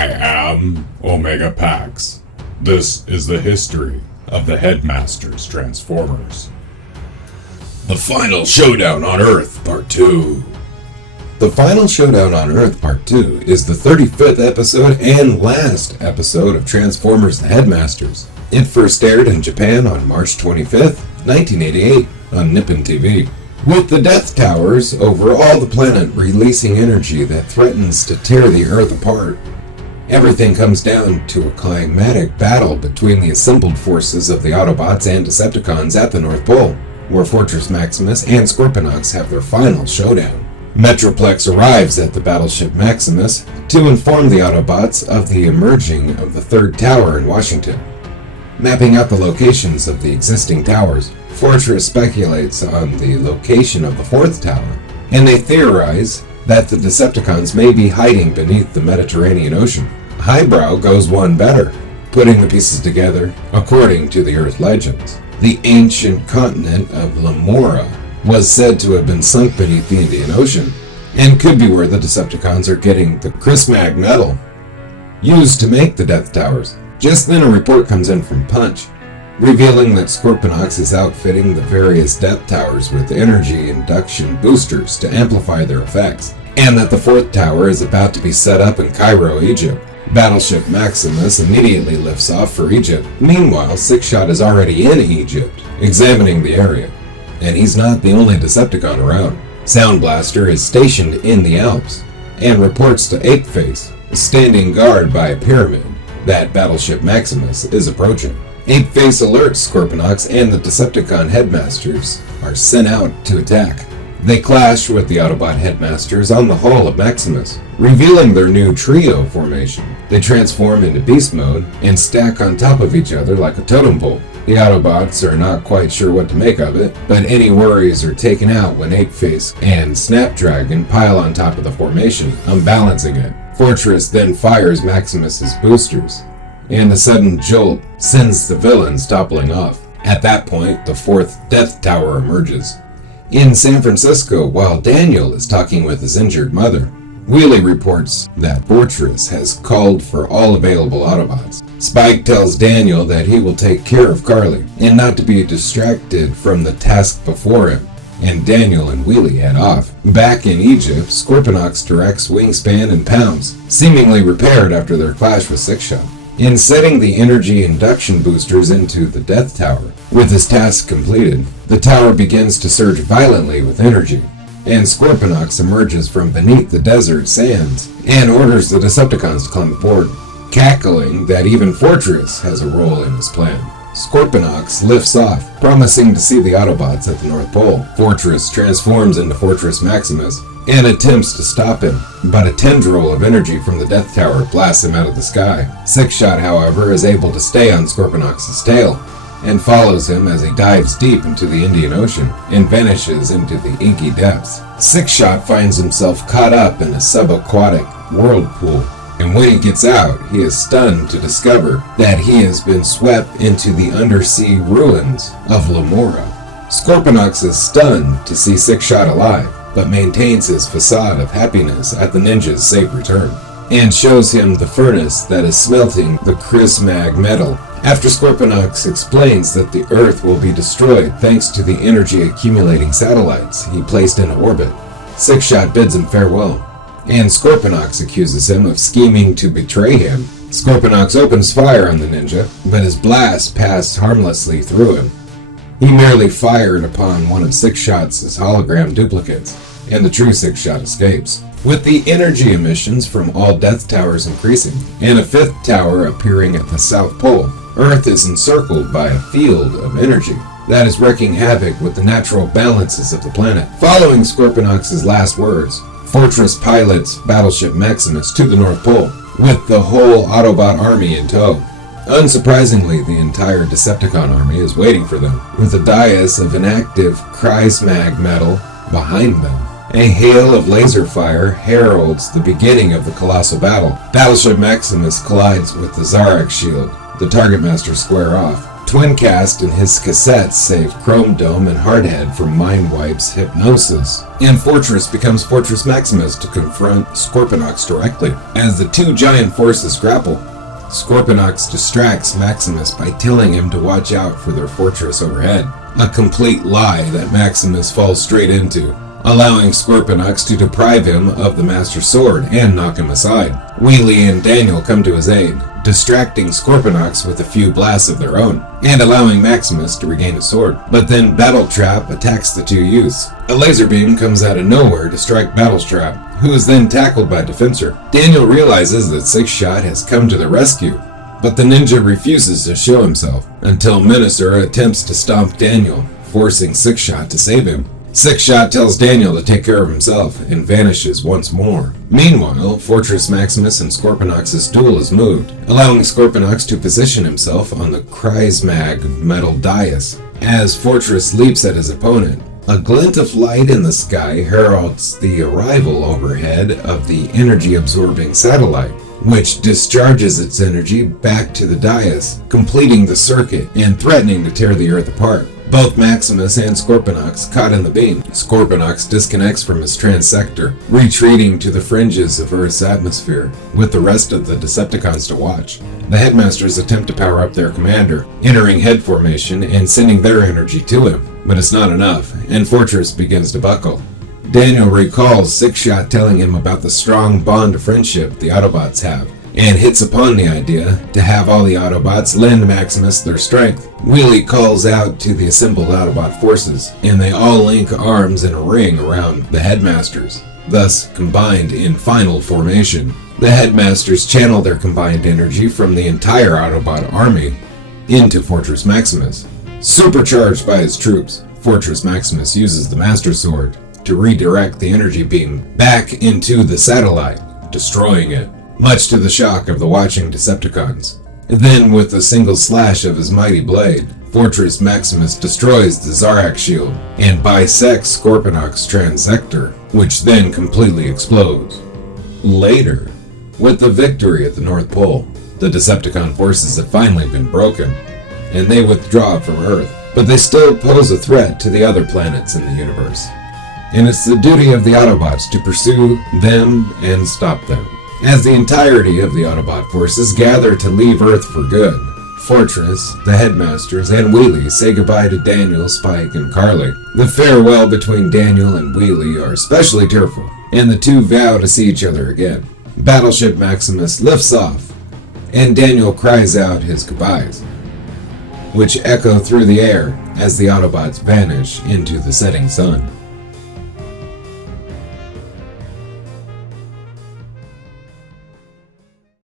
I am Omega Pax. This is the history of the Headmasters Transformers. The Final Showdown on Earth, Part 2. The Final Showdown on Earth, Part 2 is the 35th episode and last episode of Transformers the Headmasters. It first aired in Japan on March 25th, 1988 on Nippon TV. With the Death Towers over all the planet releasing energy that threatens to tear the Earth apart, everything comes down to a climatic battle between the assembled forces of the Autobots and Decepticons at the North Pole, where Fortress Maximus and Scorponok have their final showdown. Metroplex arrives at the Battleship Maximus to inform the Autobots of the emerging of the third tower in Washington. Mapping out the locations of the existing towers, Fortress speculates on the location of the fourth tower, and they theorize that the Decepticons may be hiding beneath the Mediterranean Ocean. Highbrow goes one better, putting the pieces together according to the Earth legends. The ancient continent of Lamora was said to have been sunk beneath the Indian Ocean, and could be where the Decepticons are getting the Crismag metal used to make the Death Towers. Just then a report comes in from Punch, revealing that Scorponok is outfitting the various Death Towers with energy induction boosters to amplify their effects, and that the fourth tower is about to be set up in Cairo, Egypt. Battleship Maximus immediately lifts off for Egypt. Meanwhile, Sixshot is already in Egypt, examining the area, and he's not the only Decepticon around. Sound Blaster is stationed in the Alps, and reports to Apeface, standing guard by a pyramid, that Battleship Maximus is approaching. Apeface alerts Scorponok and the Decepticon Headmasters are sent out to attack. They clash with the Autobot Headmasters on the hull of Maximus, revealing their new trio formation. They transform into beast mode and stack on top of each other like a totem pole. The Autobots are not quite sure what to make of it, but any worries are taken out when Apeface and Snapdragon pile on top of the formation, unbalancing it. Fortress then fires Maximus's boosters, and a sudden jolt sends the villains toppling off. At that point, the fourth Death Tower emerges. In San Francisco, while Daniel is talking with his injured mother, Wheelie reports that Fortress has called for all available Autobots. Spike tells Daniel that he will take care of Carly, and not to be distracted from the task before him, and Daniel and Wheelie head off. Back in Egypt, Scorponok directs Wingspan and Pounds, seemingly repaired after their clash with Sixshot, in setting the energy induction boosters into the Death Tower. With his task completed, the tower begins to surge violently with energy, and Scorponok emerges from beneath the desert sands and orders the Decepticons to climb aboard, cackling that even Fortress has a role in his plan. Scorponok lifts off, promising to see the Autobots at the North Pole. Fortress transforms into Fortress Maximus and attempts to stop him, but a tendril of energy from the Death Tower blasts him out of the sky. Sixshot, however, is able to stay on Scorponok's tail and follows him as he dives deep into the Indian Ocean and vanishes into the inky depths. Sixshot finds himself caught up in a subaquatic whirlpool, and when he gets out, he is stunned to discover that he has been swept into the undersea ruins of Lamora. Scorponok is stunned to see Sixshot alive, but maintains his facade of happiness at the ninja's safe return, and shows him the furnace that is smelting the Crismag metal. After Scorponok explains that the Earth will be destroyed thanks to the energy accumulating satellites he placed in orbit, Sixshot bids him farewell, and Scorponok accuses him of scheming to betray him. Scorponok opens fire on the ninja, but his blast passed harmlessly through him. He merely fired upon one of Sixshot's hologram duplicates, and the true Sixshot escapes. With the energy emissions from all Death Towers increasing, and a fifth tower appearing at the South Pole, Earth is encircled by a field of energy that is wreaking havoc with the natural balances of the planet. Following Scorponok's last words, Fortress pilots Battleship Maximus to the North Pole, with the whole Autobot army in tow. Unsurprisingly, the entire Decepticon army is waiting for them, with a dais of inactive Crismag metal behind them. A hail of laser fire heralds the beginning of the colossal battle. Battleship Maximus collides with the Zarak shield. The Target Masters square off. Twincast and his cassettes save Chrome Dome and Hardhead from Mindwipe's hypnosis, and Fortress becomes Fortress Maximus to confront Scorponok directly. As the two giant forces grapple, Scorponok distracts Maximus by telling him to watch out for their fortress overhead, a complete lie that Maximus falls straight into, allowing Scorponok to deprive him of the Master Sword and knock him aside. Wheelie and Daniel come to his aid, distracting Scorponok with a few blasts of their own, and allowing Maximus to regain his sword. But then Battletrap attacks the two youths. A laser beam comes out of nowhere to strike Battletrap, who is then tackled by Defensor. Daniel realizes that Six Shot has come to the rescue, but the ninja refuses to show himself, until Menacer attempts to stomp Daniel, forcing Six Shot to save him. Six Shot tells Daniel to take care of himself and vanishes once more. Meanwhile, Fortress Maximus and Scorponok's duel is moved, allowing Scorponok to position himself on the Kreismag metal dais. As Fortress leaps at his opponent, a glint of light in the sky heralds the arrival overhead of the energy-absorbing satellite, which discharges its energy back to the dais, completing the circuit and threatening to tear the Earth apart. Both Maximus and Scorponok caught in the beam. Scorponok disconnects from his transector, retreating to the fringes of Earth's atmosphere, with the rest of the Decepticons to watch. The Headmasters attempt to power up their commander, entering head formation and sending their energy to him, but it's not enough, and Fortress begins to buckle. Daniel recalls Six Shot telling him about the strong bond of friendship the Autobots have, and hits upon the idea to have all the Autobots lend Maximus their strength. Wheelie calls out to the assembled Autobot forces, and they all link arms in a ring around the Headmasters, thus combined in final formation. The Headmasters channel their combined energy from the entire Autobot army into Fortress Maximus. Supercharged by his troops, Fortress Maximus uses the Master Sword to redirect the energy beam back into the satellite, destroying it, much to the shock of the watching Decepticons. Then, with a single slash of his mighty blade, Fortress Maximus destroys the Zarak shield and bisects Scorponok's transector, which then completely explodes. Later, with the victory at the North Pole, the Decepticon forces have finally been broken, and they withdraw from Earth, but they still pose a threat to the other planets in the universe. And it's the duty of the Autobots to pursue them and stop them. As the entirety of the Autobot forces gather to leave Earth for good, Fortress, the Headmasters, and Wheelie say goodbye to Daniel, Spike, and Carly. The farewell between Daniel and Wheelie are especially tearful, and the two vow to see each other again. Battleship Maximus lifts off, and Daniel cries out his goodbyes, which echo through the air as the Autobots vanish into the setting sun.